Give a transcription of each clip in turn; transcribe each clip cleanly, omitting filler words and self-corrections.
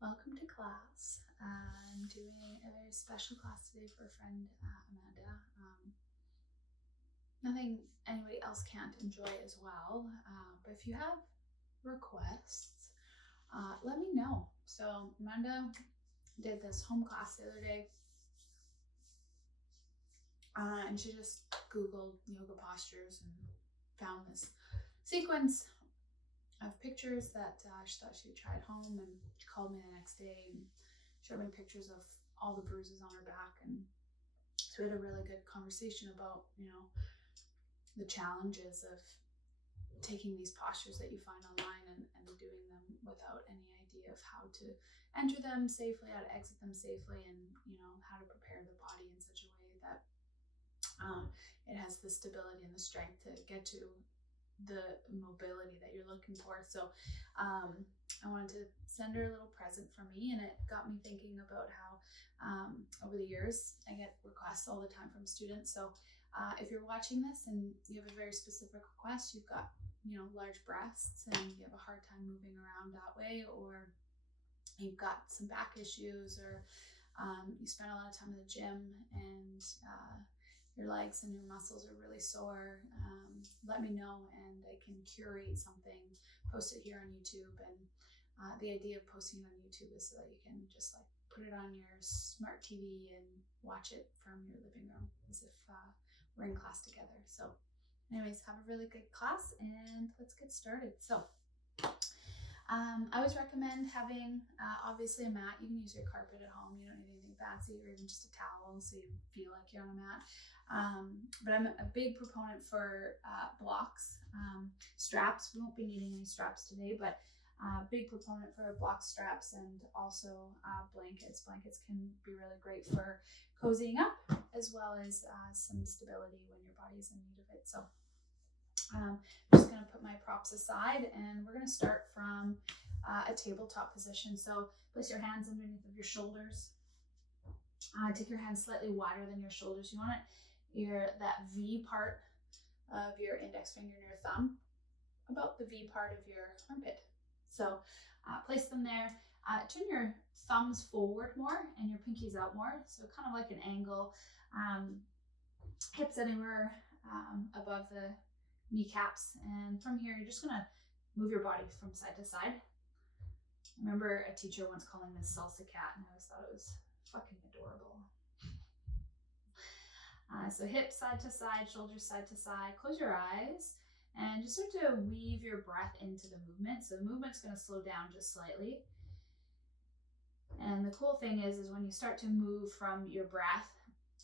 Welcome to class. I'm doing a very special class today for a friend, Amanda. Nothing anybody else can't enjoy as well, but if you have requests, let me know. So Amanda did this home class the other day, and she just Googled yoga postures and found this sequence of pictures that she thought she would try at home, and she called me the next day and showed me pictures of all the bruises on her back. And so we had a really good conversation about, the challenges of taking these postures that you find online and doing them without any idea of how to enter them safely, how to exit them safely, and how to prepare the body in such a way that it has the stability and the strength to get to the mobility that you're looking for. So I wanted to send her a little present from me, and it got me thinking about how over the years I get requests all the time from students. So if you're watching this and you have a very specific request, you've got large breasts and you have a hard time moving around that way, or you've got some back issues, or you spend a lot of time in the gym and your legs and your muscles are really sore, let me know and I can curate something, post it here on YouTube. And the idea of posting it on YouTube is so that you can just like put it on your smart TV and watch it from your living room as if we're in class together. So anyways, have a really good class and let's get started. So I always recommend having obviously a mat. You can use your carpet at home. You don't need anything fancy, or even just a towel so you feel like you're on a mat. But I'm a big proponent for blocks, straps. We won't be needing any straps today, but big proponent for block straps, and also blankets. Blankets can be really great for cozying up, as well as some stability when your body's in need of it. So I'm just going to put my props aside, and we're going to start from a tabletop position. So place your hands underneath of your shoulders. Take your hands slightly wider than your shoulders. You want that V part of your index finger and your thumb about the V part of your armpit. So place them there. Turn your thumbs forward more and your pinkies out more. So kind of like an angle. Hips anywhere above the kneecaps, and from here you're just gonna move your body from side to side. I remember a teacher once calling this salsa cat, and I always thought it was fucking adorable. So hips side to side, shoulders side to side. Close your eyes and just start to weave your breath into the movement. So the movement's going to slow down just slightly. And the cool thing is when you start to move from your breath,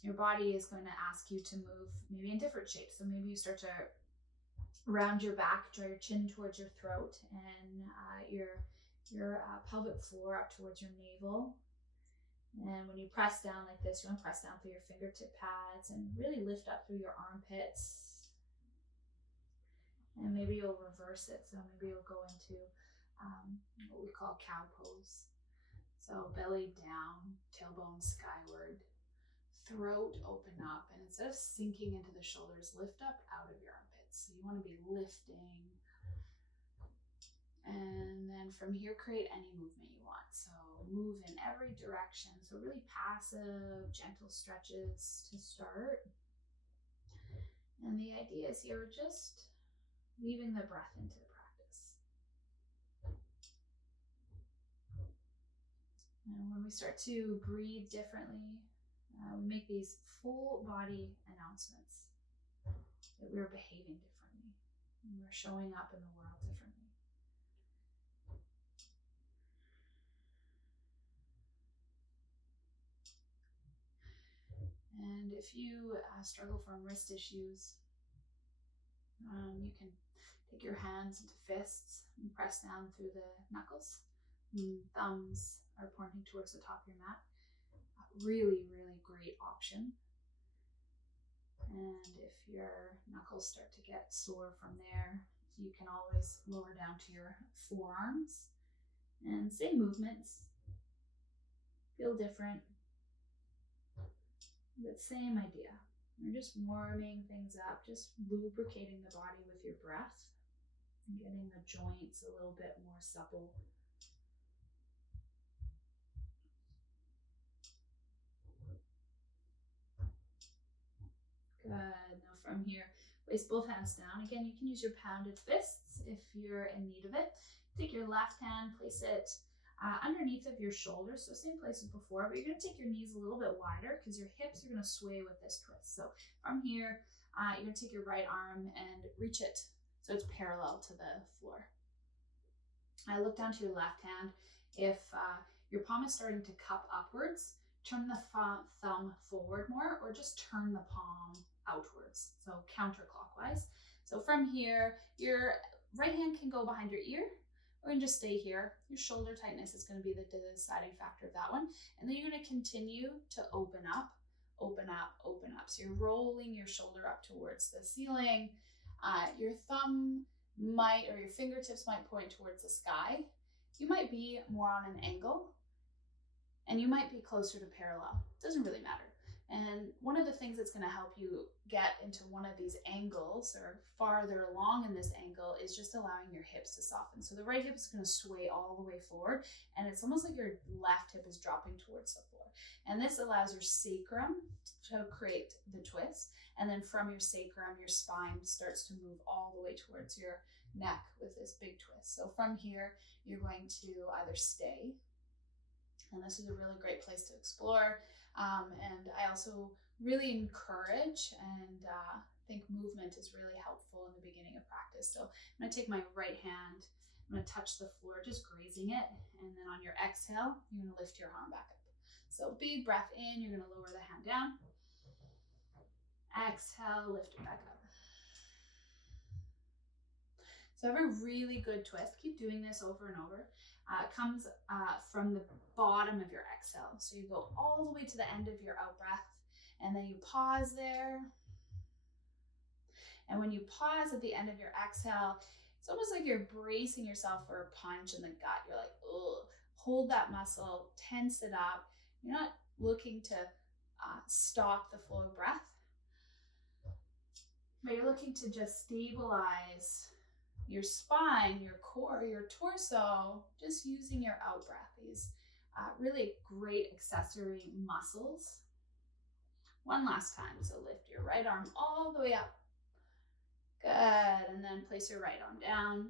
your body is going to ask you to move maybe in different shapes. So maybe you start to round your back, draw your chin towards your throat, and your pelvic floor up towards your navel. And when you press down like this, you want to press down through your fingertip pads and really lift up through your armpits. And maybe you'll reverse it. So maybe you'll go into what we call cow pose. So belly down, tailbone skyward, throat open up, and instead of sinking into the shoulders, lift up out of your armpits. So you want to be lifting. And then from here, create any movement you want. So move in every direction. So really passive, gentle stretches to start. And the idea is here, we're just weaving the breath into the practice. And when we start to breathe differently, we make these full body announcements that we're behaving differently and we're showing up in the world differently. And if you struggle from wrist issues, you can take your hands into fists and press down through the knuckles. Thumbs are pointing towards the top of your mat. Really, really great option. And if your knuckles start to get sore from there, you can always lower down to your forearms. And same movements, feel different, but same idea. You're just warming things up, just lubricating the body with your breath. and getting the joints a little bit more supple. Good. Now from here, place both hands down. Again, you can use your pounded fists if you're in need of it. Take your left hand, place it underneath of your shoulders, so same place as before, but you're going to take your knees a little bit wider because your hips are going to sway with this twist. So from here, you're going to take your right arm and reach it so it's parallel to the floor. Look down to your left hand. If your palm is starting to cup upwards, turn the thumb forward more, or just turn the palm outwards, so counterclockwise. So from here, your right hand can go behind your ear, or you can just stay here. Your shoulder tightness is going to be the deciding factor of that one. And then you're going to continue to open up, open up, open up. So you're rolling your shoulder up towards the ceiling. Your thumb might, or your fingertips might point towards the sky. You might be more on an angle, and you might be closer to parallel. It doesn't really matter. And one of the things that's going to help you get into one of these angles or farther along in this angle is just allowing your hips to soften. So the right hip is going to sway all the way forward, and it's almost like your left hip is dropping towards the floor. And this allows your sacrum to create the twist. And then from your sacrum, your spine starts to move all the way towards your neck with this big twist. So from here, you're going to either stay, and this is a really great place to explore. And I also really encourage and think movement is really helpful in the beginning of practice. So I'm going to take my right hand, I'm going to touch the floor, just grazing it. And then on your exhale, you're going to lift your arm back up. So big breath in, you're going to lower the hand down. Exhale, lift it back up. So have a really good twist. Keep doing this over and over. It comes from the bottom of your exhale. So you go all the way to the end of your out breath, and then you pause there. And when you pause at the end of your exhale, it's almost like you're bracing yourself for a punch in the gut. You're like, ugh. Hold that muscle, tense it up. You're not looking to stop the flow of breath, but you're looking to just stabilize your spine, your core, your torso, just using your out breath. These really great accessory muscles. One last time. So lift your right arm all the way up. Good. And then place your right arm down.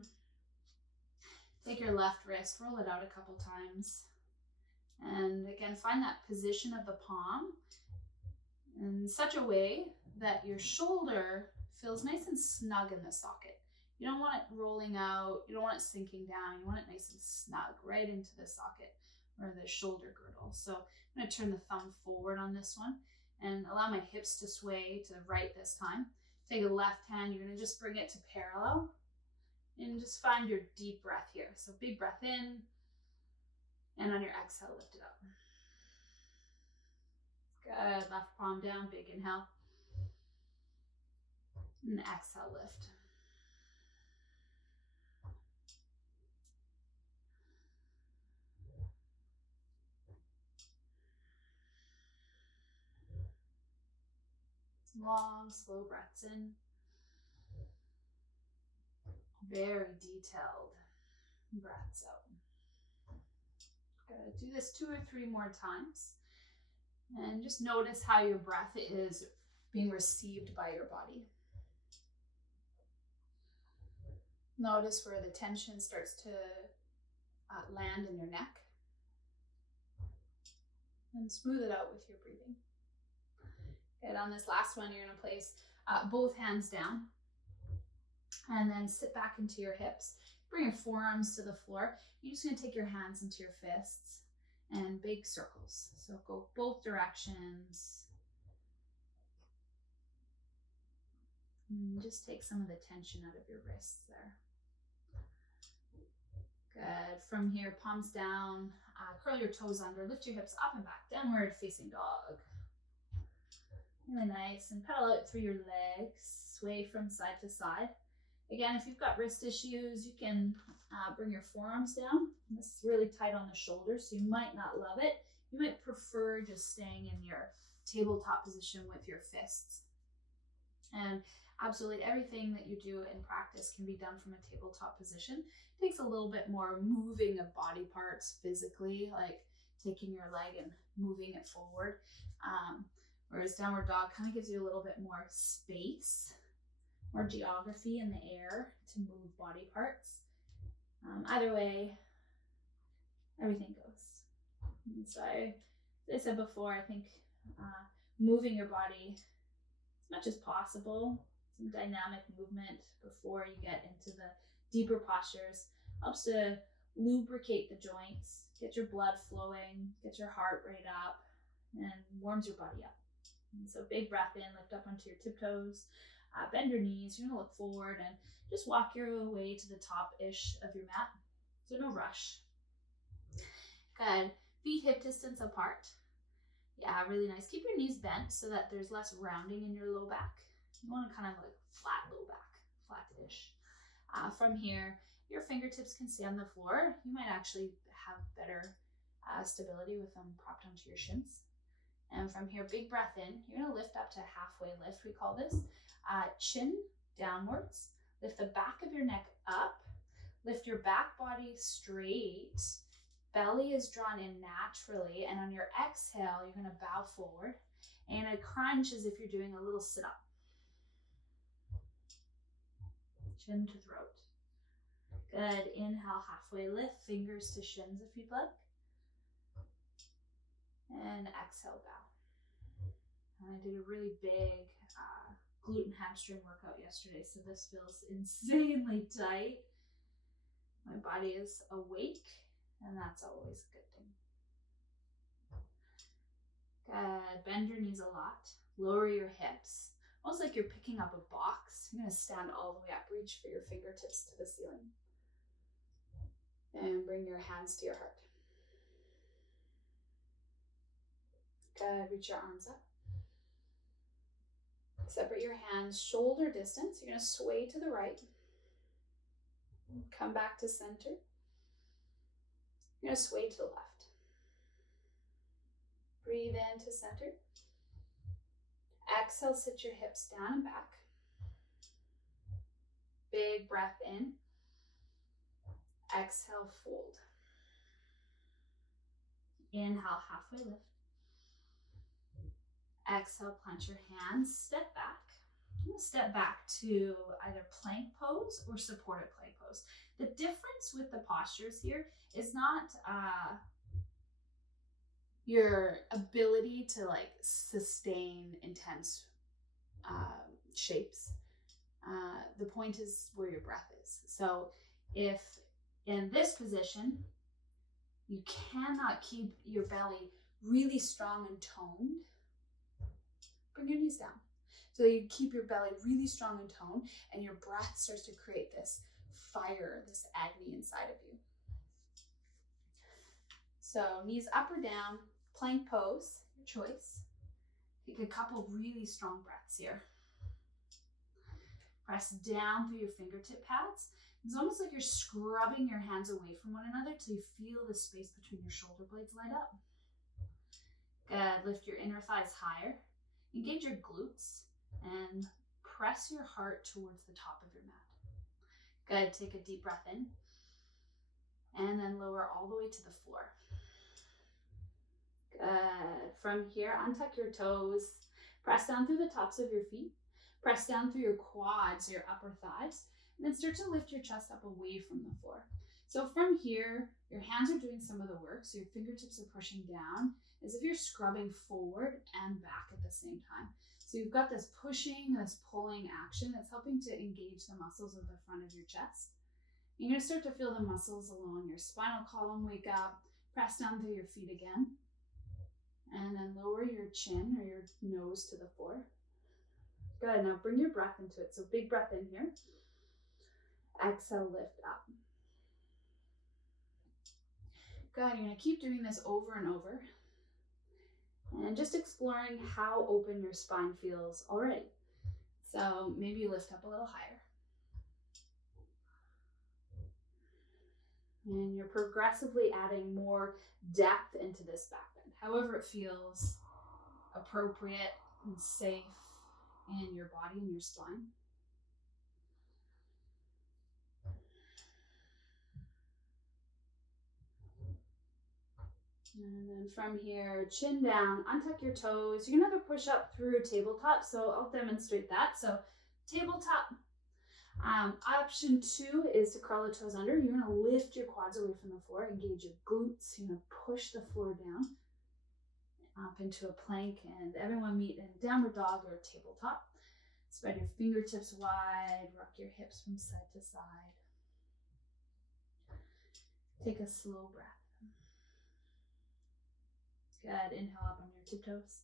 Take your left wrist, roll it out a couple times. And again, find that position of the palm in such a way that your shoulder feels nice and snug in the socket. You don't want it rolling out. You don't want it sinking down. You want it nice and snug right into the socket or the shoulder girdle. So I'm going to turn the thumb forward on this one and allow my hips to sway to the right this time. Take a left hand. You're going to just bring it to parallel and just find your deep breath here. So big breath in, and on your exhale, lift it up. Good. Left palm down, big inhale. And exhale, lift. Long, slow breaths in. Very detailed breaths out. Good. Do this 2 or 3 more times. And just notice how your breath is being received by your body. Notice where the tension starts to land in your neck. And smooth it out with your breathing. Good. On this last one, you're going to place both hands down. And then sit back into your hips. Bring your forearms to the floor. You're just going to take your hands into your fists and big circles. So go both directions. And just take some of the tension out of your wrists there. Good. From here, palms down. Curl your toes under. Lift your hips up and back. Downward facing dog. Really nice. And pedal out through your legs. Sway from side to side. Again, if you've got wrist issues, you can bring your forearms down. This is really tight on the shoulders, so you might not love it. You might prefer just staying in your tabletop position with your fists. And absolutely everything that you do in practice can be done from a tabletop position. It takes a little bit more moving of body parts physically, like taking your leg and moving it forward. Whereas downward dog kind of gives you a little bit more space, more geography in the air to move body parts. Either way, everything goes. And so as I said before, I think moving your body as much as possible, some dynamic movement before you get into the deeper postures, helps to lubricate the joints, get your blood flowing, get your heart rate up, and warms your body up. And so big breath in, lift up onto your tiptoes, bend your knees. You're gonna look forward and just walk your way to the top-ish of your mat. So no rush. Good. Feet hip distance apart. Yeah, really nice. Keep your knees bent so that there's less rounding in your low back. You want to kind of like flat low back, flat-ish. From here, your fingertips can stay on the floor. You might actually have better stability with them propped onto your shins. And from here, big breath in. You're going to lift up to halfway lift, we call this. Chin downwards. Lift the back of your neck up. Lift your back body straight. Belly is drawn in naturally. And on your exhale, you're going to bow forward. And a crunch as if you're doing a little sit-up. Chin to throat. Good. Inhale, halfway lift. Fingers to shins if you'd like. And exhale, bow. And I did a really big glute and hamstring workout yesterday, so this feels insanely tight. My body is awake, and that's always a good thing. Good. Bend your knees a lot. Lower your hips. Almost like you're picking up a box. You're going to stand all the way up. Reach for your fingertips to the ceiling. And bring your hands to your heart. Good. Reach your arms up. Separate your hands shoulder distance. You're going to sway to the right. Come back to center. You're going to sway to the left. Breathe in to center. Exhale, sit your hips down and back. Big breath in. Exhale, fold. Inhale, halfway lift. Exhale, plant your hands, step back. I'm going to step back to either plank pose or supported plank pose. The difference with the postures here is not your ability to like sustain intense shapes. The point is where your breath is. So if in this position, you cannot keep your belly really strong and toned, bring your knees down. So you keep your belly really strong and toned, and your breath starts to create this fire, this agony inside of you. So knees up or down, plank pose, your choice. Take a couple really strong breaths here. Press down through your fingertip pads. It's almost like you're scrubbing your hands away from one another till you feel the space between your shoulder blades light up. Good. Lift your inner thighs higher. Engage your glutes and press your heart towards the top of your mat. Good. Take a deep breath in and then lower all the way to the floor. Good. From here, untuck your toes. Press down through the tops of your feet. Press down through your quads, your upper thighs, and then start to lift your chest up away from the floor. So from here, your hands are doing some of the work, so your fingertips are pushing down as if you're scrubbing forward and back at the same time. So you've got this pushing, this pulling action that's helping to engage the muscles of the front of your chest. You're going to start to feel the muscles along your spinal column wake up. Press down through your feet again. And then lower your chin or your nose to the floor. Good. Now bring your breath into it. So big breath in here. Exhale, lift up. Good. You're going to keep doing this over and over. And just exploring how open your spine feels already. So maybe you lift up a little higher. And you're progressively adding more depth into this back bend. However it feels appropriate and safe in your body and your spine. And then from here, chin down, untuck your toes. You're gonna have to push up through tabletop, so I'll demonstrate that. So tabletop. Option 2 is to curl the toes under. You're gonna lift your quads away from the floor, engage your glutes. You're gonna push the floor down up into a plank, and everyone meet in downward dog or tabletop. Spread your fingertips wide, rock your hips from side to side. Take a slow breath. Good, inhale up on your tiptoes.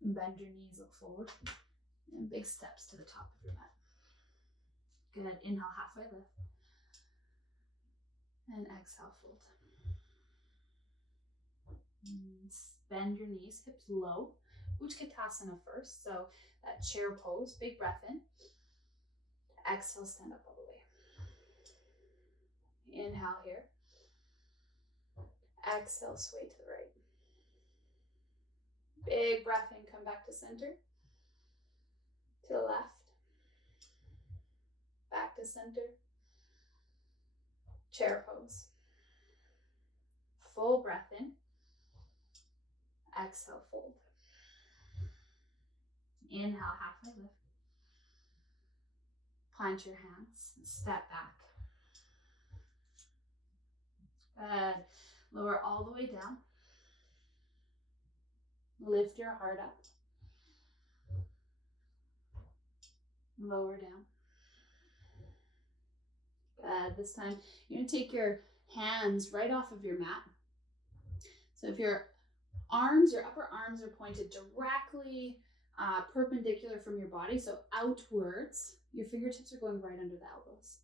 Bend your knees, look forward. And big steps to the top of your mat. Good, inhale, halfway lift. And exhale, fold. Bend your knees, hips low. Utkatasana first, so that chair pose, big breath in. Exhale, stand up all the way. Inhale here. Exhale, sway to the right. Big breath in, come back to center. To the left. Back to center. Chair pose. Full breath in. Exhale, fold. Inhale, halfway lift. Plant your hands and step back. Good. Lower all the way down. Lift your heart up. Lower down. Good. This time, you're going to take your hands right off of your mat. So if your upper arms are pointed directly perpendicular from your body, so outwards, your fingertips are going right under the elbows.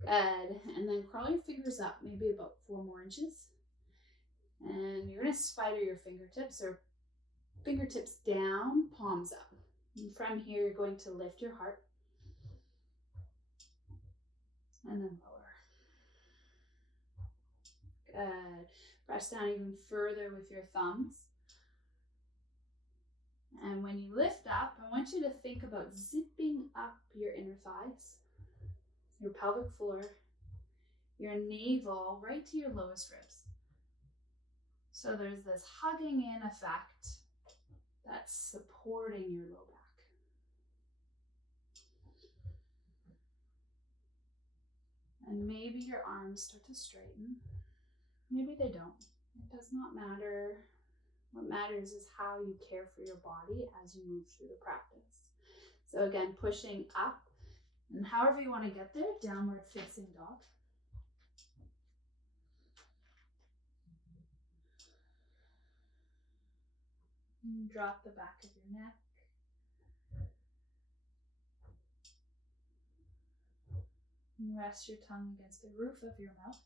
Good. And then curl your fingers up, maybe about 4 more inches. And you're going to spider your fingertips, or fingertips down, palms up. And from here, you're going to lift your heart. And then lower. Good. Press down even further with your thumbs. And when you lift up, I want you to think about zipping up your inner thighs, your pelvic floor, your navel, right to your lowest ribs. So there's this hugging in effect that's supporting your low back. And maybe your arms start to straighten. Maybe they don't. It does not matter. What matters is how you care for your body as you move through the practice. So again, pushing up, and however you want to get there, downward facing dog. And drop the back of your neck. And rest your tongue against the roof of your mouth.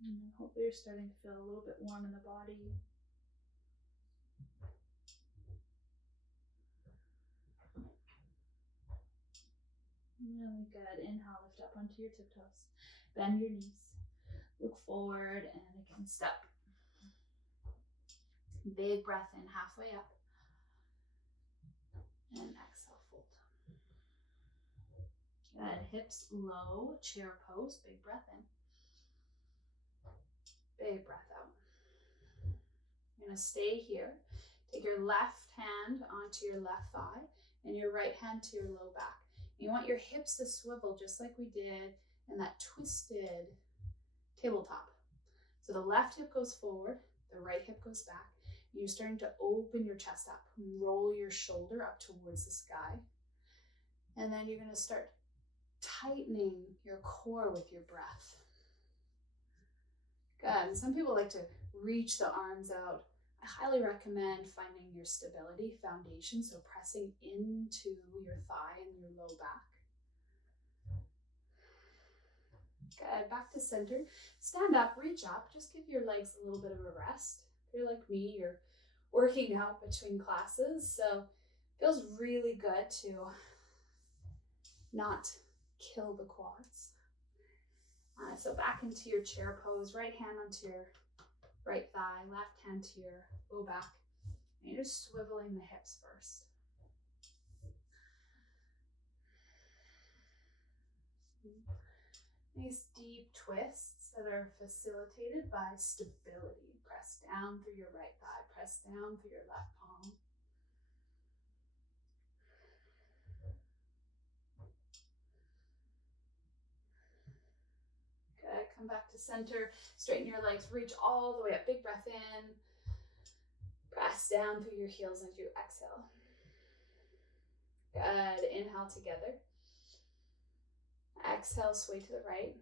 And hopefully you're starting to feel a little bit warm in the body. Really good. Inhale, lift up onto your tiptoes. Bend your knees. Look forward, and again, step. Big breath in, halfway up. And exhale, fold. Good. Hips low, chair pose. Big breath in. Big breath out. You're going to stay here. Take your left hand onto your left thigh and your right hand to your low back. You want your hips to swivel just like we did in that twisted tabletop. So the left hip goes forward, the right hip goes back. And you're starting to open your chest up. Roll your shoulder up towards the sky. And then you're going to start tightening your core with your breath. Good. And some people like to reach the arms out. I highly recommend finding your stability foundation, so pressing into your thigh and your low back. Good. Back to center. Stand up, reach up. Just give your legs a little bit of a rest. If you're like me, you're working out between classes, so it feels really good to not kill the quads. So back into your chair pose, right hand onto your right thigh, left hand to your low back. And you're just swiveling the hips first. Nice deep twists that are facilitated by stability. Press down through your right thigh, press down through your left palm. Good, come back to center, straighten your legs, reach all the way up, big breath in. Press down through your heels as you exhale. Good, inhale together. Exhale, sway to the right.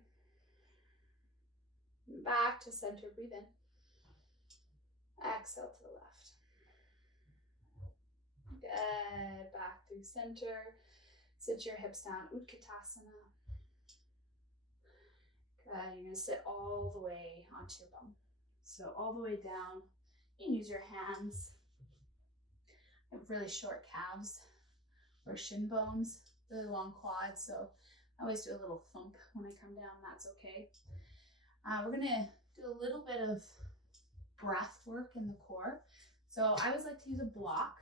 Back to center, breathe in. Exhale to the left. Good, back through center. Sit your hips down, Utkatasana. Good, you're gonna sit all the way onto your bum. So all the way down, you can use your hands. I have really short calves or shin bones, really long quads, so I always do a little thump when I come down, that's okay. We're gonna do a little bit of breath work in the core. So I always like to use a block.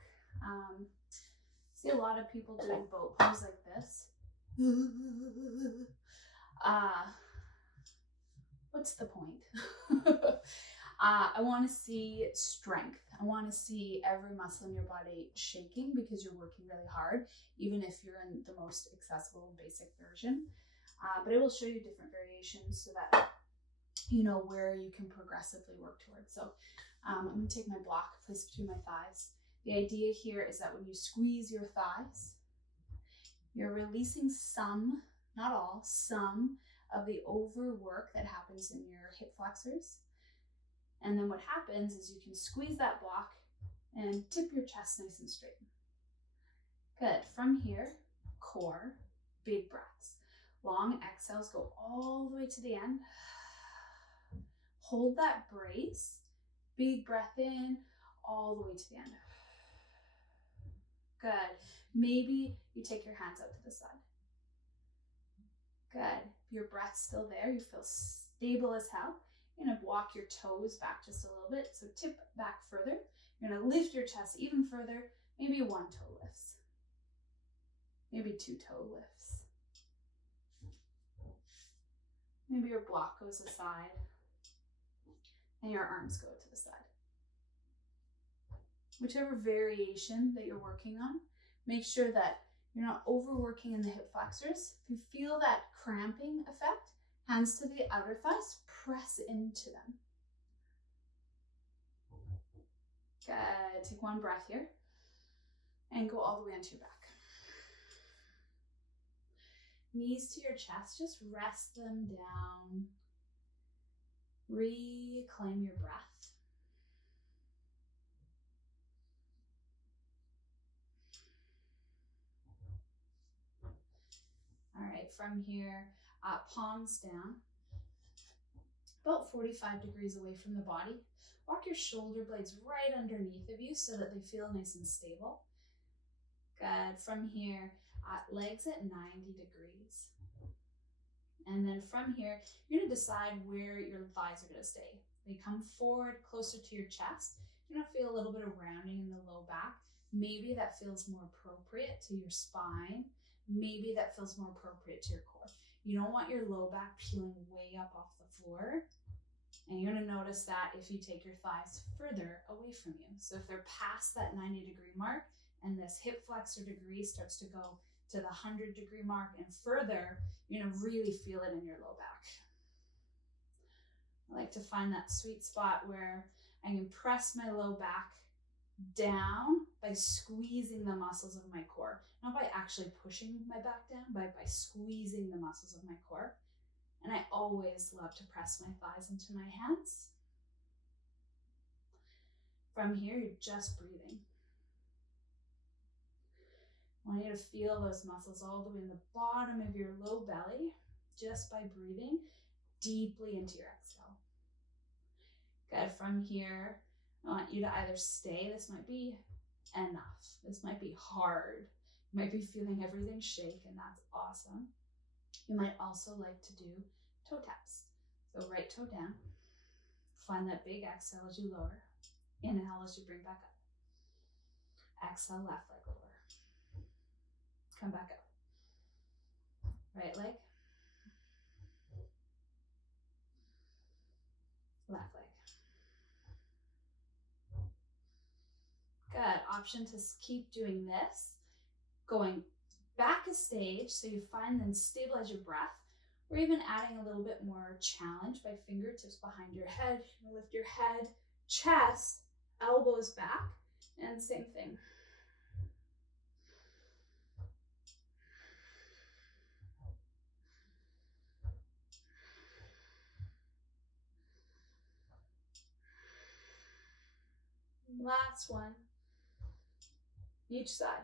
See a lot of people doing boat pose like this. What's the point? I want to see strength. I want to see every muscle in your body shaking because you're working really hard, even if you're in the most accessible and basic version. But it will show you different variations so that you know where you can progressively work towards. So I'm going to take my block, place between my thighs. The idea here is that when you squeeze your thighs, you're releasing some, not all, some of the overwork that happens in your hip flexors. And then what happens is you can squeeze that block and tip your chest nice and straight. Good. From here, core, big breaths. Long exhales, go all the way to the end. Hold that brace. Big breath in, all the way to the end. Good. Maybe you take your hands out to the side. Good. Your breath's still there. You feel stable as hell. You're going to walk your toes back just a little bit. So tip back further. You're going to lift your chest even further. Maybe one toe lifts. Maybe two toe lifts. Maybe your block goes aside and your arms go to the side. Whichever variation that you're working on, make sure that you're not overworking in the hip flexors. If you feel that cramping effect, hands to the outer thighs, press into them. Good. Take one breath here and go all the way onto your back. Knees to your chest, just rest them down. Reclaim your breath. All right, from here, palms down, about 45 degrees away from the body. Walk your shoulder blades right underneath of you so that they feel nice and stable. Good. From here, legs at 90 degrees. And then from here, you're going to decide where your thighs are going to stay. They come forward closer to your chest. You're going to feel a little bit of rounding in the low back. Maybe that feels more appropriate to your spine. Maybe that feels more appropriate to your core. You don't want your low back peeling way up off the floor. And you're going to notice that if you take your thighs further away from you. So if they're past that 90-degree mark and this hip flexor degree starts to go to the 100-degree mark and further, you're going to really feel it in your low back. I like to find that sweet spot where I can press my low back down by squeezing the muscles of my core. Not by actually pushing my back down, but by squeezing the muscles of my core. And I always love to press my thighs into my hands. From here, you're just breathing. I want you to feel those muscles all the way in the bottom of your low belly, just by breathing deeply into your exhale. Good. From here, I want you to either stay. This might be enough. This might be hard. You might be feeling everything shake, and that's awesome. You might also like to do toe taps. So right toe down. Find that big exhale as you lower. Inhale as you bring back up. Exhale, left leg lower. Come back up. Right leg. Left leg. Good. Option to keep doing this. Going back a stage so you find and stabilize your breath, or even adding a little bit more challenge by fingertips behind your head. You lift your head, chest, elbows back, and same thing. Last one, each side.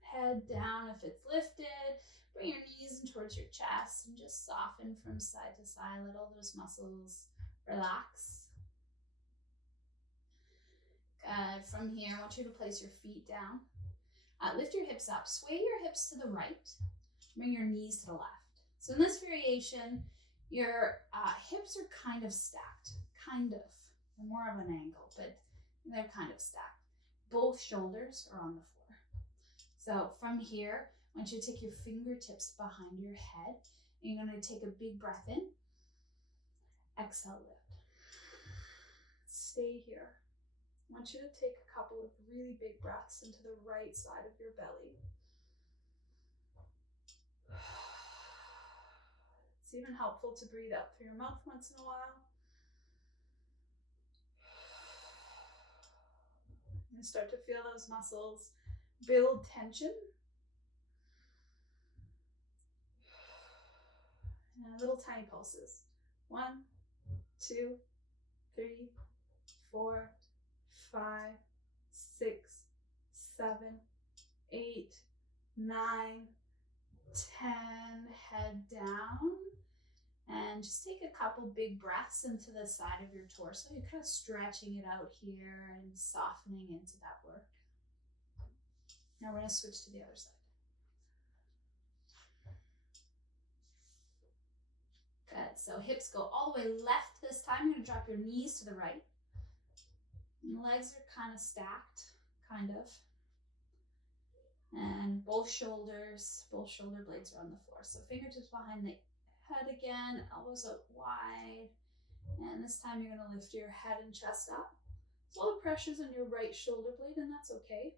Head down if it's lifted. Bring your knees in towards your chest and just soften from side to side. Let all those muscles relax. Good. From here, I want you to place your feet down. Lift your hips up. Sway your hips to the right. Bring your knees to the left. So in this variation, your hips are kind of stacked. Kind of. They're more of an angle, but they're kind of stacked. Both shoulders are on the floor. So from here, I want you to take your fingertips behind your head. And you're going to take a big breath in. Exhale, lift. Stay here. I want you to take a couple of really big breaths into the right side of your belly. It's even helpful to breathe out through your mouth once in a while. And start to feel those muscles build tension. And little tiny pulses. 1, 2, 3, 4, 5, 6, 7, 8, 9, 10. Head down. And just take a couple big breaths into the side of your torso. You're kind of stretching it out here and softening into that work. Now we're going to switch to the other side. Good. So hips go all the way left this time. You're going to drop your knees to the right. And legs are kind of stacked, kind of. And both shoulder blades are on the floor. So fingertips behind the head again, elbows up wide. And this time you're going to lift your head and chest up. A little pressure's on your right shoulder blade, and that's okay.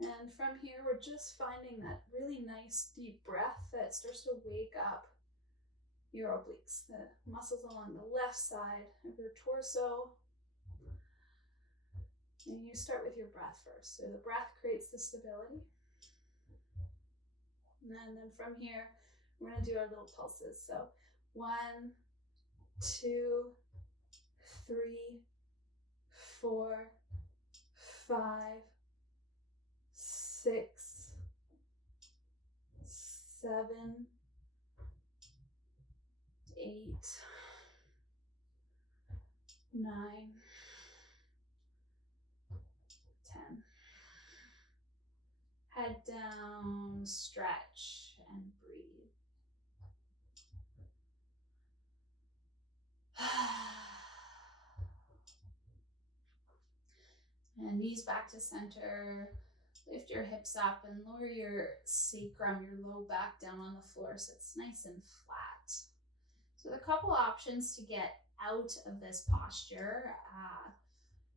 And from here, we're just finding that really nice deep breath that starts to wake up your obliques, the muscles along the left side of your torso. And you start with your breath first. So the breath creates the stability. And then from here, we're going to do our little pulses. So 1, 2, 3, 4, 5, 6, 7, 8, 9, 10. Head down, stretch, and breathe. And knees back to center. Lift your hips up and lower your sacrum, your low back down on the floor so it's nice and flat. So there are a couple options to get out of this posture.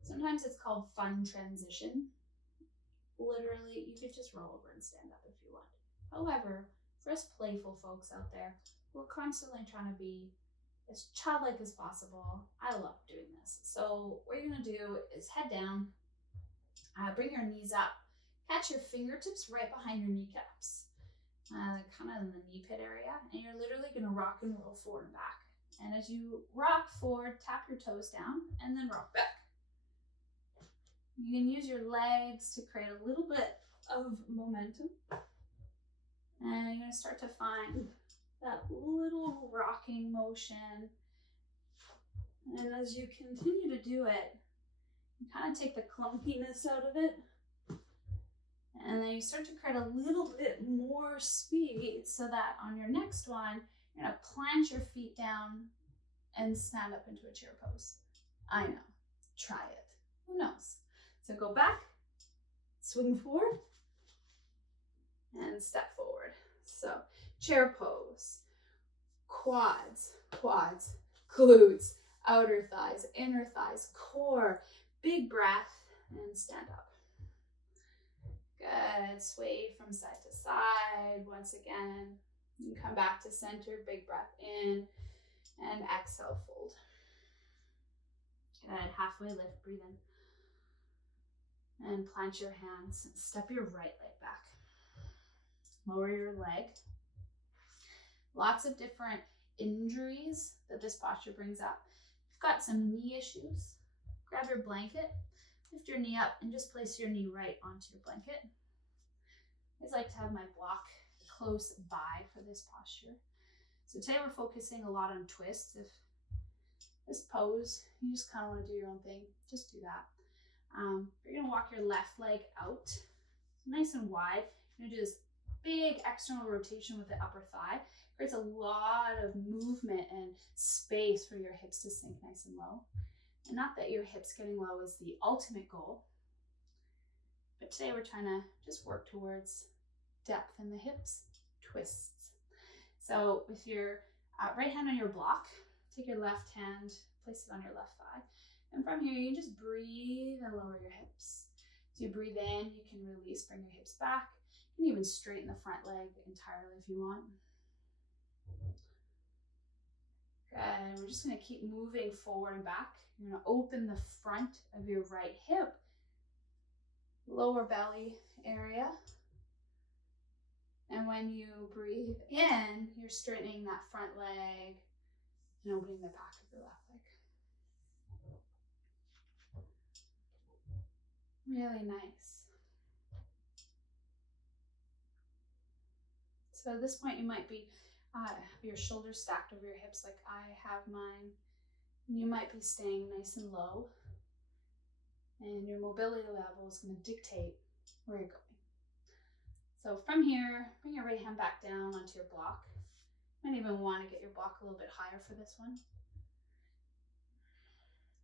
Sometimes it's called fun transition. Literally, you could just roll over and stand up if you want. However, for us playful folks out there, we're constantly trying to be as childlike as possible. I love doing this. So what you're going to do is head down, bring your knees up, catch your fingertips right behind your kneecaps, kind of in the knee pit area, and you're literally going to rock and roll forward and back. And as you rock forward, tap your toes down and then rock back. You can use your legs to create a little bit of momentum. And you're going to start to find that little rocking motion. And as you continue to do it, you kind of take the clunkiness out of it. And then you start to create a little bit more speed so that on your next one, you're gonna plant your feet down and stand up into a chair pose. I know, try it, who knows? So go back, swing forward, and step forward. So chair pose, quads, glutes, outer thighs, inner thighs, core, big breath, and stand up. Good, sway from side to side. Once again, you come back to center, big breath in, and exhale, fold. Good, halfway lift, breathe in. And plant your hands, step your right leg back. Lower your leg. Lots of different injuries that this posture brings up. If you've got some knee issues, grab your blanket, lift your knee up, and just place your knee right onto your blanket. I always like to have my block close by for this posture. So today we're focusing a lot on twists. If this pose, you just kind of want to do your own thing, just do that. You're going to walk your left leg out nice and wide. You're going to do this big external rotation with the upper thigh. Creates a lot of movement and space for your hips to sink nice and low. And not that your hips getting low is the ultimate goal, but today we're trying to just work towards depth in the hips, twists. So with your right hand on your block, take your left hand, place it on your left thigh. And from here, you just breathe and lower your hips. As you breathe in, you can release, bring your hips back. You can even straighten the front leg entirely if you want. Good, we're just gonna keep moving forward and back. You're gonna open the front of your right hip, lower belly area. And when you breathe in, you're straightening that front leg and opening the back of your left leg. Really nice. So at this point, you might be have your shoulders stacked over your hips like I have mine. You might be staying nice and low. And your mobility level is going to dictate where you're going. So from here, bring your right hand back down onto your block. You might even want to get your block a little bit higher for this one.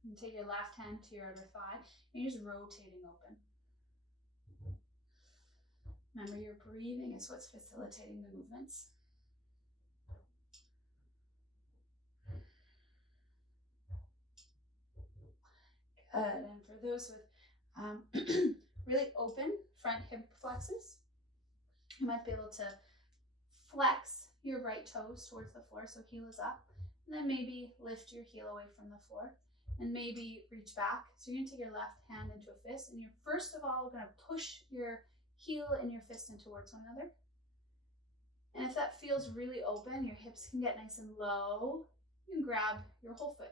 And take your left hand to your outer thigh, and you're just rotating open. Remember, your breathing is what's facilitating the movements. Good, and for those with really open front hip flexors, you might be able to flex your right toes towards the floor, so heel is up, and then maybe lift your heel away from the floor, and maybe reach back. So you're gonna take your left hand into a fist, and you're first of all gonna push your heel and your fist in towards one another. And if that feels really open, your hips can get nice and low, you can grab your whole foot.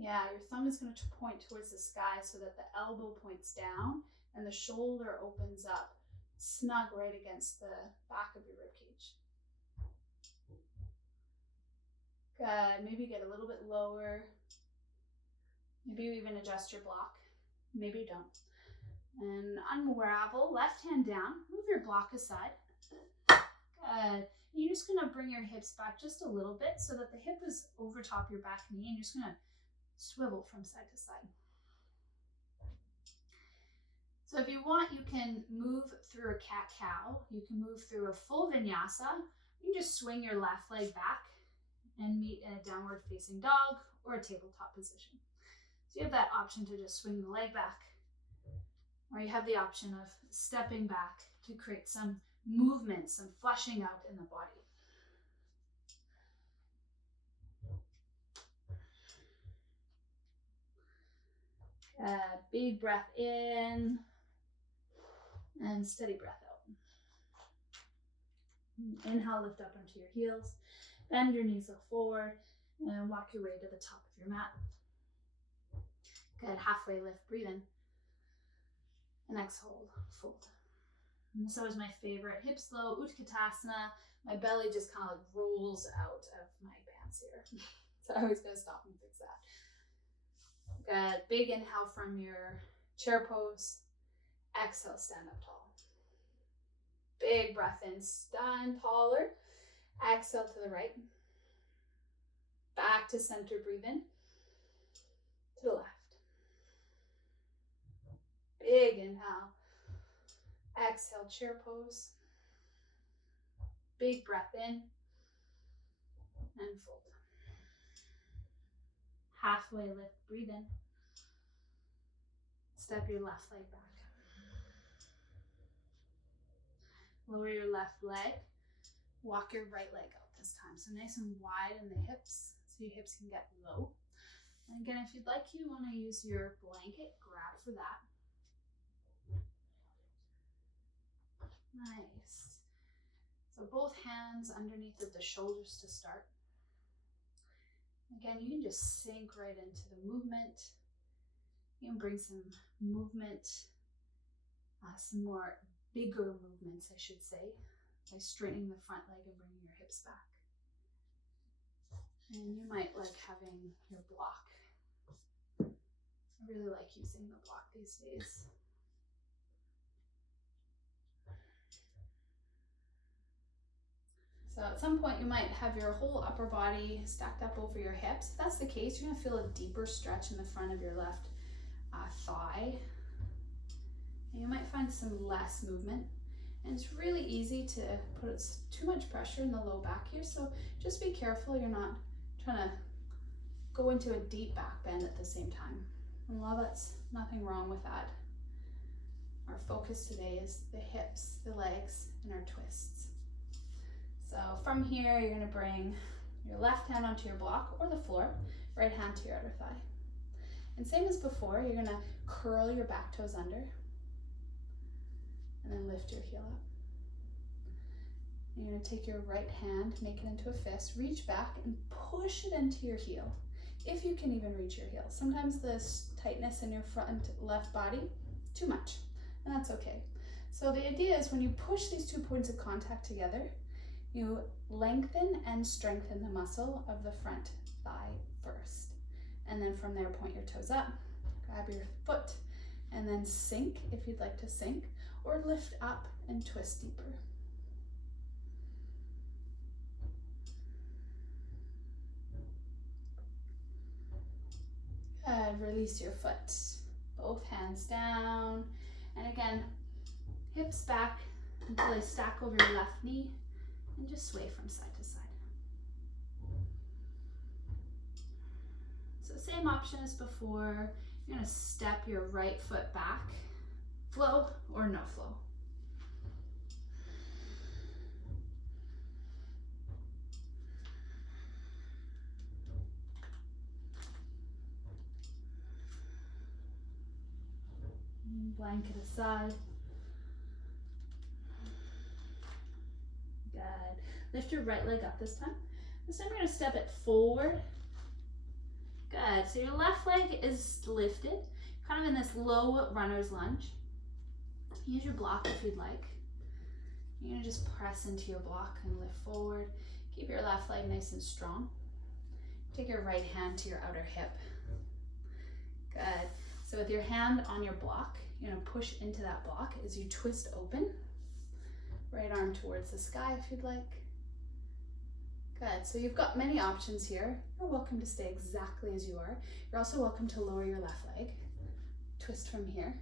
Yeah, your thumb is going to point towards the sky so that the elbow points down and the shoulder opens up, snug right against the back of your ribcage. Good, maybe get a little bit lower. Maybe you even adjust your block. Maybe you don't. And unravel, left hand down, move your block aside. Good. You're just going to bring your hips back just a little bit so that the hip is over top your back knee, and you're just going to swivel from side to side. So if you want, you can move through a cat-cow. You can move through a full vinyasa. You can just swing your left leg back and meet in a downward facing dog or a tabletop position. So you have that option to just swing the leg back, or you have the option of stepping back to create some movement, some flushing out in the body. Big breath in and steady breath out. Inhale, lift up onto your heels, bend your knees, look forward, and walk your way to the top of your mat. Good, halfway lift, breathe in, and exhale, fold. And this is always my favorite, hips low, Utkatasana. My belly just kind of like rolls out of my pants here. So I always gotta stop and fix that. Good, big inhale from your chair pose. Exhale, stand up tall. Big breath in, stand taller. Exhale to the right. Back to center, breathe in. To the left. Big inhale. Exhale, chair pose. Big breath in and fold. Halfway lift, breathe in. Step your left leg back. Lower your left leg. Walk your right leg out this time. So nice and wide in the hips, so your hips can get low. And again, if you'd like, you want to use your blanket, grab for that. Nice. So both hands underneath of the shoulders to start. Again, you can just sink right into the movement. You can bring some movement, some more bigger movements, I should say, by straightening the front leg and bringing your hips back. And you might like having your block. I really like using the block these days. So at some point you might have your whole upper body stacked up over your hips. If that's the case, you're gonna feel a deeper stretch in the front of your left thigh. And you might find some less movement. And it's really easy to put too much pressure in the low back here. So just be careful you're not trying to go into a deep back bend at the same time. And while that's nothing wrong with that, our focus today is the hips, the legs, and our twists. So from here, you're gonna bring your left hand onto your block or the floor, right hand to your outer thigh. And same as before, you're gonna curl your back toes under and then lift your heel up. You're gonna take your right hand, make it into a fist, reach back and push it into your heel. If you can even reach your heel. Sometimes this tightness in your front left body, too much, and that's okay. So the idea is when you push these 2 points of contact together, you lengthen and strengthen the muscle of the front thigh first. And then from there, point your toes up, grab your foot, and then sink if you'd like to sink, or lift up and twist deeper. Good, release your foot. Both hands down. And again, hips back until they stack over your left knee and just sway from side to side. So same option as before. You're gonna step your right foot back. Flow or no flow. Blanket aside. Good. Lift your right leg up this time. This time you're going to step it forward. Good. So your left leg is lifted, kind of in this low runner's lunge. Use your block if you'd like. You're going to just press into your block and lift forward. Keep your left leg nice and strong. Take your right hand to your outer hip. Good. So with your hand on your block, you're gonna push into that block as you twist open. Right arm towards the sky if you'd like. Good, so you've got many options here. You're welcome to stay exactly as you are. You're also welcome to lower your left leg, twist from here.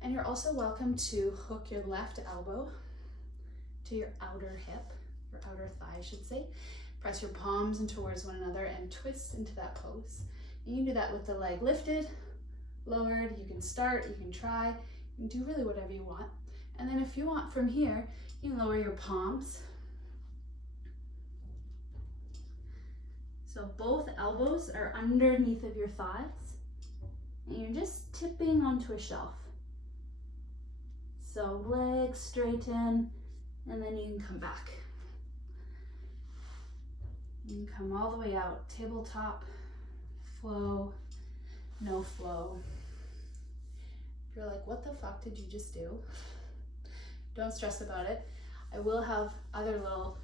And you're also welcome to hook your left elbow to your outer hip, your outer thigh I should say. Press your palms in towards one another and twist into that pose. And you can do that with the leg lifted, lowered. You can start, you can try, you can do really whatever you want. And then if you want from here, you can lower your palms. So both elbows are underneath of your thighs and you're just tipping onto a shelf. So legs straighten and then you can come back. You can come all the way out, tabletop, flow, no flow. If you're like, what the fuck did you just do? Don't stress about it. I will have other little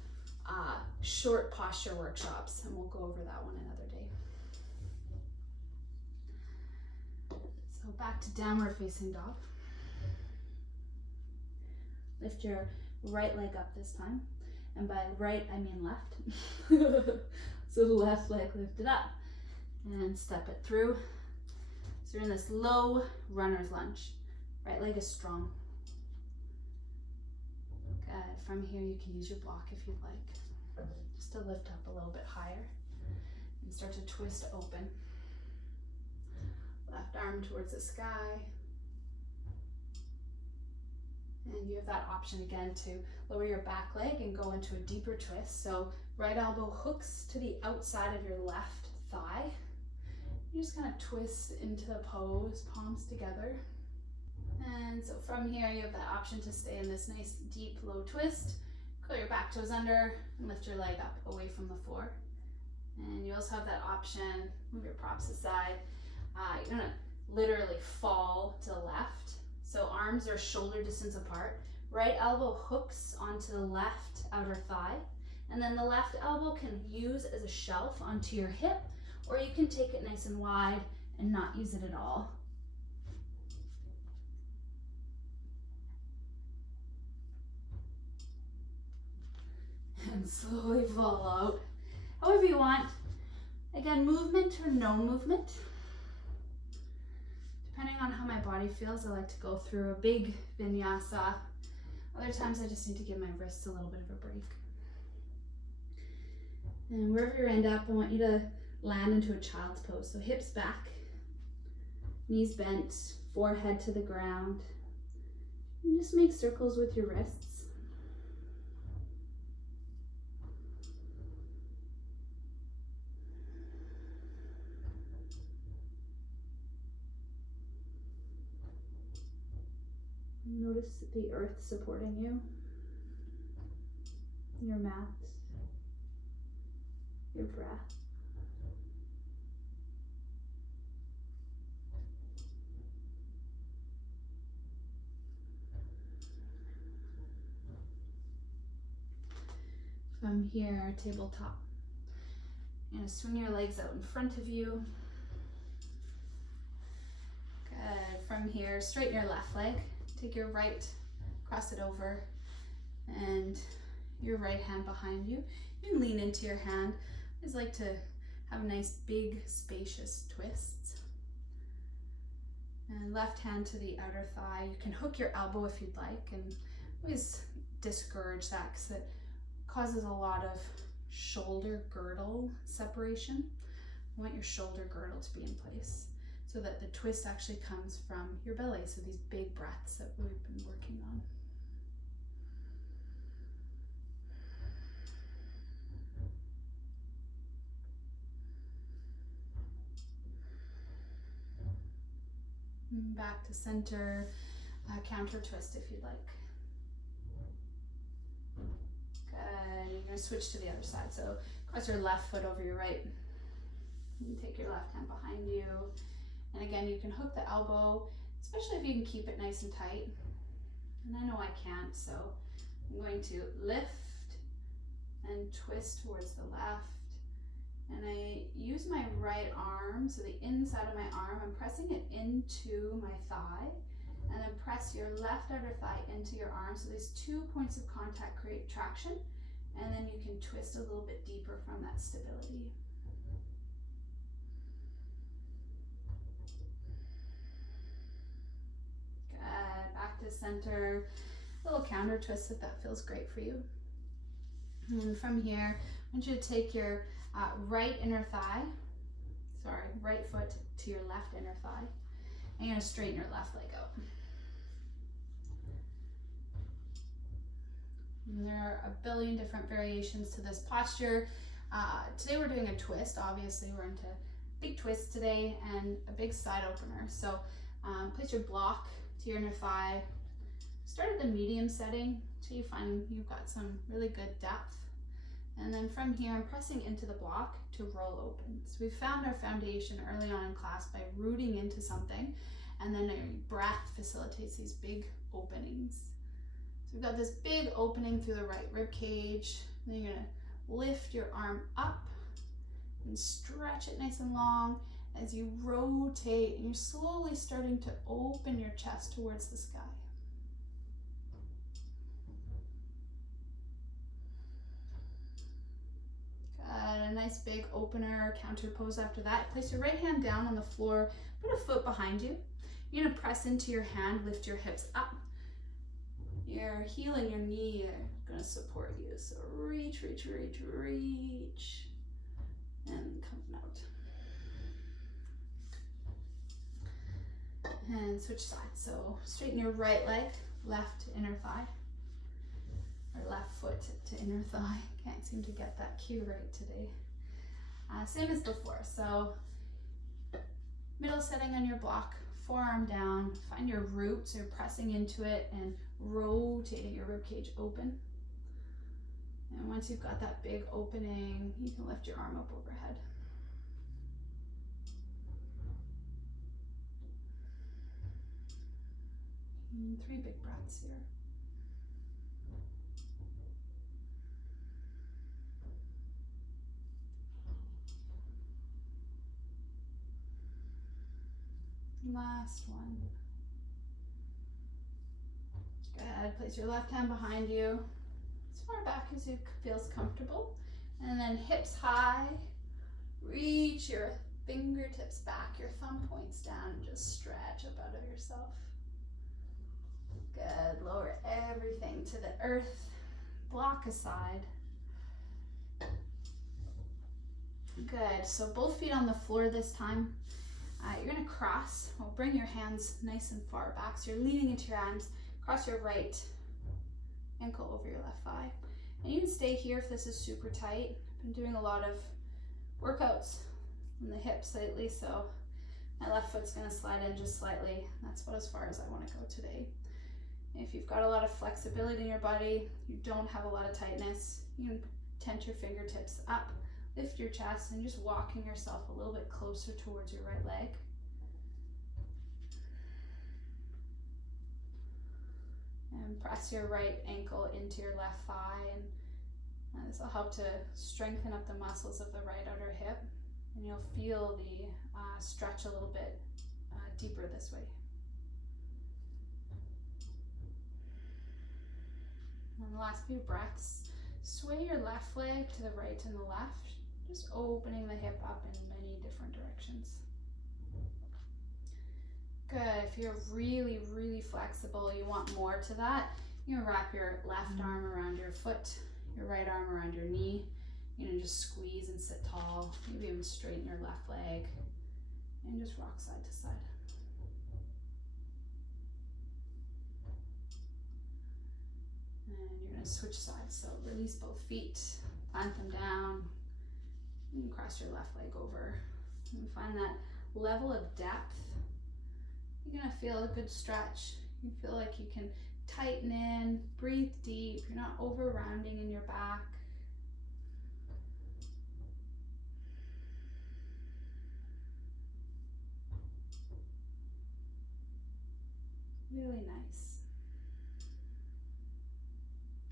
short posture workshops and we'll go over that one another day. So back to downward facing dog. Lift your right leg up this time. And by right, I mean left. So the left leg lifted up. And step it through. So you're in this low runner's lunge. Right leg is strong. Good. From here, you can use your block if you'd like. Just to lift up a little bit higher. And start to twist open. Left arm towards the sky. And you have that option again to lower your back leg and go into a deeper twist. So right elbow hooks to the outside of your left thigh. You just kind of twist into the pose, palms together. And so from here, you have that option to stay in this nice deep low twist. Curl your back toes under and lift your leg up away from the floor. And you also have that option, move your props aside. You're gonna literally fall to the left. So arms are shoulder distance apart. Right elbow hooks onto the left outer thigh. And then the left elbow can use as a shelf onto your hip, or you can take it nice and wide and not use it at all. And slowly fall out. However you want. Again, movement or no movement. Depending on how my body feels, I like to go through a big vinyasa. Other times I just need to give my wrists a little bit of a break. And wherever you end up, I want you to land into a child's pose. So hips back, knees bent, forehead to the ground. And just make circles with your wrists. Notice the earth supporting you, your mat, your breath. From here, tabletop. You're going to swing your legs out in front of you. Good. From here, straighten your left leg. Take your right, cross it over, and your right hand behind you. You can lean into your hand. I just like to have nice, big, spacious twists. And left hand to the outer thigh. You can hook your elbow if you'd like, and always discourage that because it causes a lot of shoulder girdle separation. You want your shoulder girdle to be in place, so that the twist actually comes from your belly. So these big breaths that we've been working on. Back to center, counter twist if you'd like. Good, you're gonna switch to the other side. So cross your left foot over your right. And take your left hand behind you. And again, you can hook the elbow, especially if you can keep it nice and tight. And I know I can't, so I'm going to lift and twist towards the left. And I use my right arm, so the inside of my arm, I'm pressing it into my thigh. And then press your left outer thigh into your arm. So these 2 points of contact create traction. And then you can twist a little bit deeper from that stability. Back to center, little counter twist if that feels great for you. And from here, I want you to take your right foot to your left inner thigh. And you're going to straighten your left leg out. And there are a billion different variations to this posture. Today we're doing a twist. Obviously we're into big twists today and a big side opener. So place your block to your inner thigh. Start at the medium setting until you find you've got some really good depth. And then from here, I'm pressing into the block to roll open. So we found our foundation early on in class by rooting into something, and then your breath facilitates these big openings. So we've got this big opening through the right rib cage. Then you're gonna lift your arm up and stretch it nice and long as you rotate, and you're slowly starting to open your chest towards the sky. nice big opener, counter pose after that. Place your right hand down on the floor, put a foot behind you. You're gonna press into your hand, lift your hips up. Your heel and your knee are gonna support you. So reach, reach, reach, reach, and come out. And switch sides. So straighten your right leg, left inner thigh, or left foot to inner thigh. Can't seem to get that cue right today. Same as before. So middle setting on your block, forearm down, find your root, so you're pressing into it and rotating your rib cage open. And once you've got that big opening, you can lift your arm up overhead. And 3 big breaths here. Last one. Good. Place your left hand behind you, as far back as it feels comfortable. And then hips high. Reach your fingertips back, your thumb points down, and just stretch up out of yourself. Good. Lower everything to the earth. Block aside. Good. So both feet on the floor this time. You're going to cross. Well, bring your hands nice and far back. So you're leaning into your arms. Cross your right ankle over your left thigh. And you can stay here if this is super tight. I've been doing a lot of workouts in the hips lately, so my left foot's going to slide in just slightly. That's about as far as I want to go today. If you've got a lot of flexibility in your body, you don't have a lot of tightness, you can tent your fingertips up, lift your chest, and just walking yourself a little bit closer towards your right leg. And press your right ankle into your left thigh, and this will help to strengthen up the muscles of the right outer hip, and you'll feel the stretch a little bit deeper this way. And the last few breaths, sway your left leg to the right and the left, just opening the hip up in many different directions. Good. If you're really, really flexible, you want more to that, you can wrap your left arm around your foot, your right arm around your knee. You know, just squeeze and sit tall. Maybe even straighten your left leg and just rock side to side. And you're gonna switch sides. So release both feet, plant them down, and cross your left leg over. And find that level of depth. You're gonna feel a good stretch. You feel like you can tighten in, breathe deep. You're not over rounding in your back. Really nice.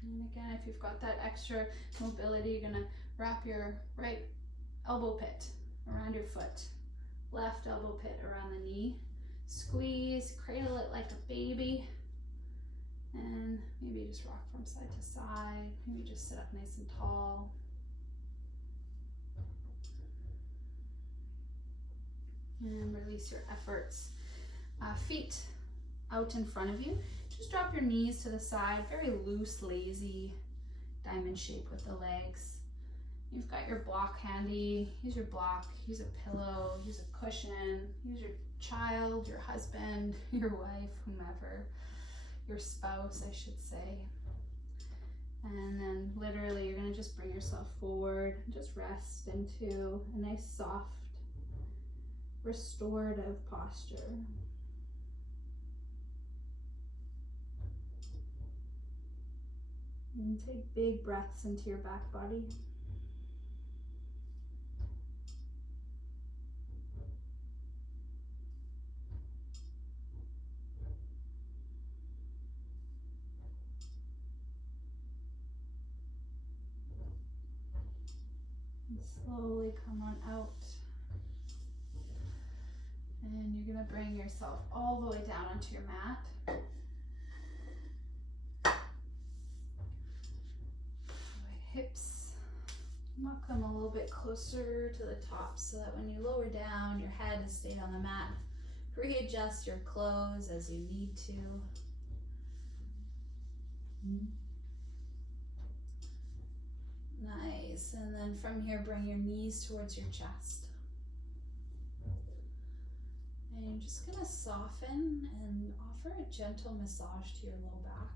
And again, if you've got that extra mobility, you're gonna wrap your right elbow pit around your foot, left elbow pit around the knee. Squeeze, cradle it like a baby, and maybe just rock from side to side. Maybe just sit up nice and tall. And release your efforts. Feet out in front of you. Just drop your knees to the side, very loose, lazy diamond shape with the legs. You've got your block handy. Use your block, use a pillow, use a cushion, use your child, your husband, your wife, whomever, your spouse, I should say. And then literally you're gonna just bring yourself forward, just rest into a nice soft, restorative posture. And take big breaths into your back body. And slowly come on out. And you're going to bring yourself all the way down onto your mat. Hips I'll come a little bit closer to the top so that when you lower down, your head has stayed on the mat. Readjust your clothes as you need to. Nice, and then from here, bring your knees towards your chest. And you're just gonna soften and offer a gentle massage to your low back.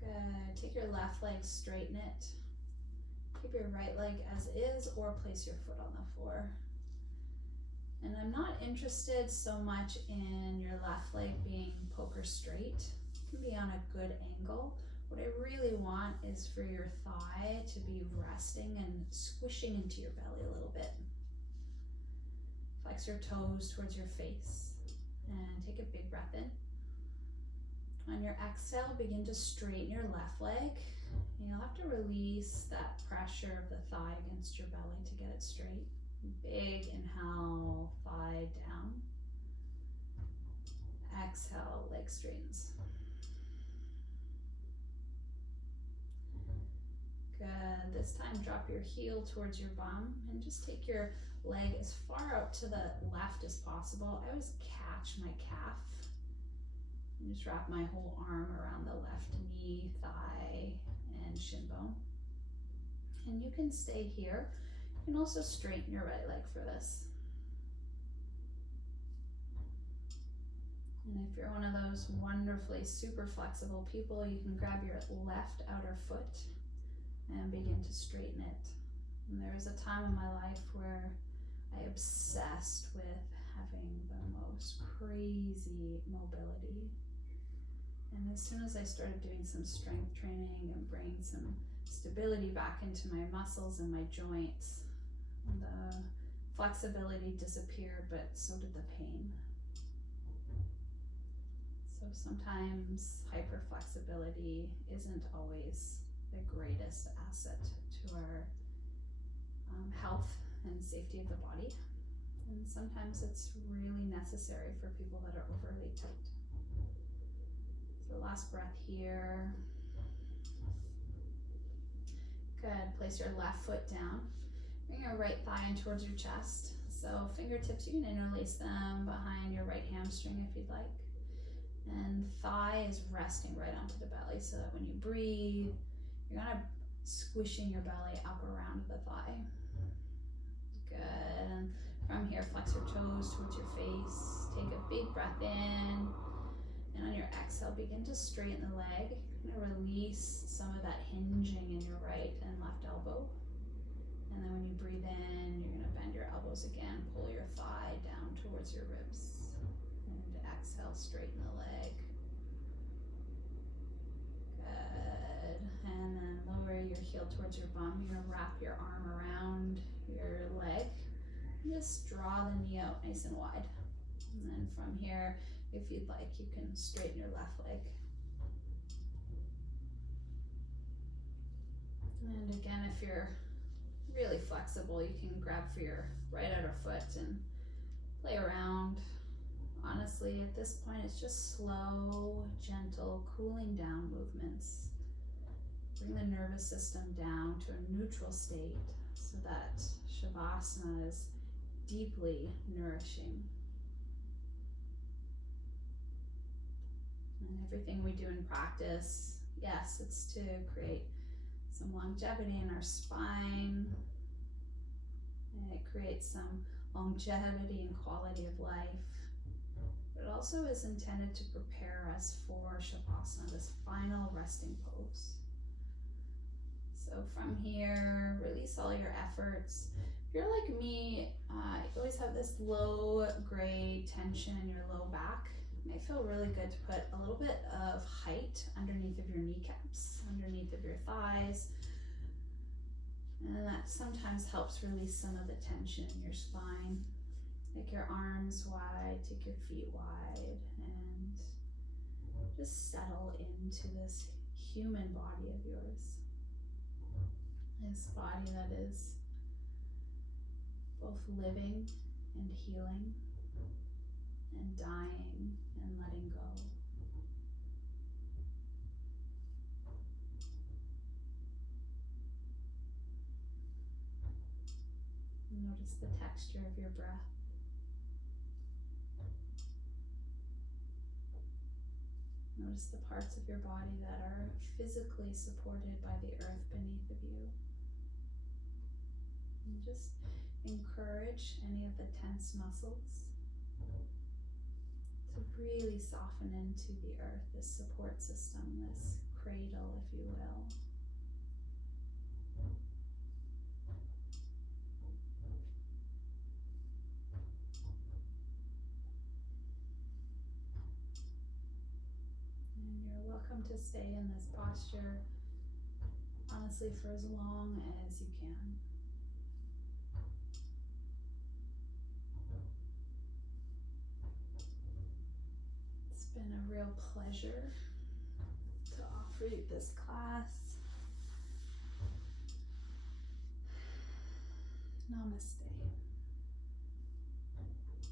Good, take your left leg, straighten it. Keep your right leg as is or place your foot on the floor. And I'm not interested so much in your left leg being poker straight. It can be on a good angle. What I really want is for your thigh to be resting and squishing into your belly a little bit. Flex your toes towards your face and take a big breath in. On your exhale, begin to straighten your left leg. And you'll have to release that pressure of the thigh against your belly to get it straight. Big inhale, thigh down. Exhale, leg straightens. Good. This time, drop your heel towards your bum and just take your leg as far out to the left as possible. I always catch my calf and just wrap my whole arm around the left knee, thigh, and shin bone. And you can stay here. You can also straighten your right leg for this. And if you're one of those wonderfully super flexible people, you can grab your left outer foot and begin to straighten it. And there was a time in my life where I obsessed with having the most crazy mobility. And as soon as I started doing some strength training and bringing some stability back into my muscles and my joints, the flexibility disappeared, but so did the pain. So sometimes hyperflexibility isn't always the greatest asset to our health and safety of the body. And sometimes it's really necessary for people that are overly tight. So last breath here. Good, place your left foot down. Bring your right thigh in towards your chest. So fingertips, you can interlace them behind your right hamstring if you'd like. And thigh is resting right onto the belly so that when you breathe, you're kind of squishing your belly up around the thigh. Good. And from here, flex your toes towards your face. Take a big breath in. And on your exhale, begin to straighten the leg. You're going to release some of that hinging in your right and left elbow. And then when you breathe in, you're going to bend your elbows again. Pull your thigh down towards your ribs. And exhale, straighten the leg. Good. And then lower your heel towards your bum. You're going to wrap your arm around your leg. And just draw the knee out nice and wide. And then from here, if you'd like, you can straighten your left leg. And again, if you're really flexible, you can grab for your right outer foot and play around. Honestly, at this point, it's just slow, gentle, cooling down movements. Bring the nervous system down to a neutral state so that Shavasana is deeply nourishing. And everything we do in practice, yes, it's to create some longevity in our spine. And it creates some longevity and quality of life. But it also is intended to prepare us for Shavasana, this final resting pose. So from here, release all your efforts. If you're like me, you always have this low grade tension in your low back. It may feel really good to put a little bit of height underneath of your kneecaps, underneath of your thighs. And that sometimes helps release some of the tension in your spine. Take your arms wide, take your feet wide, and just settle into this human body of yours. This body that is both living and healing and dying and letting go. Notice the texture of your breath. Notice the parts of your body that are physically supported by the earth beneath of you. And just encourage any of the tense muscles to really soften into the earth, this support system, this cradle, if you will. And you're welcome to stay in this posture, honestly, for as long as you can. It's been a real pleasure to offer you this class. Namaste.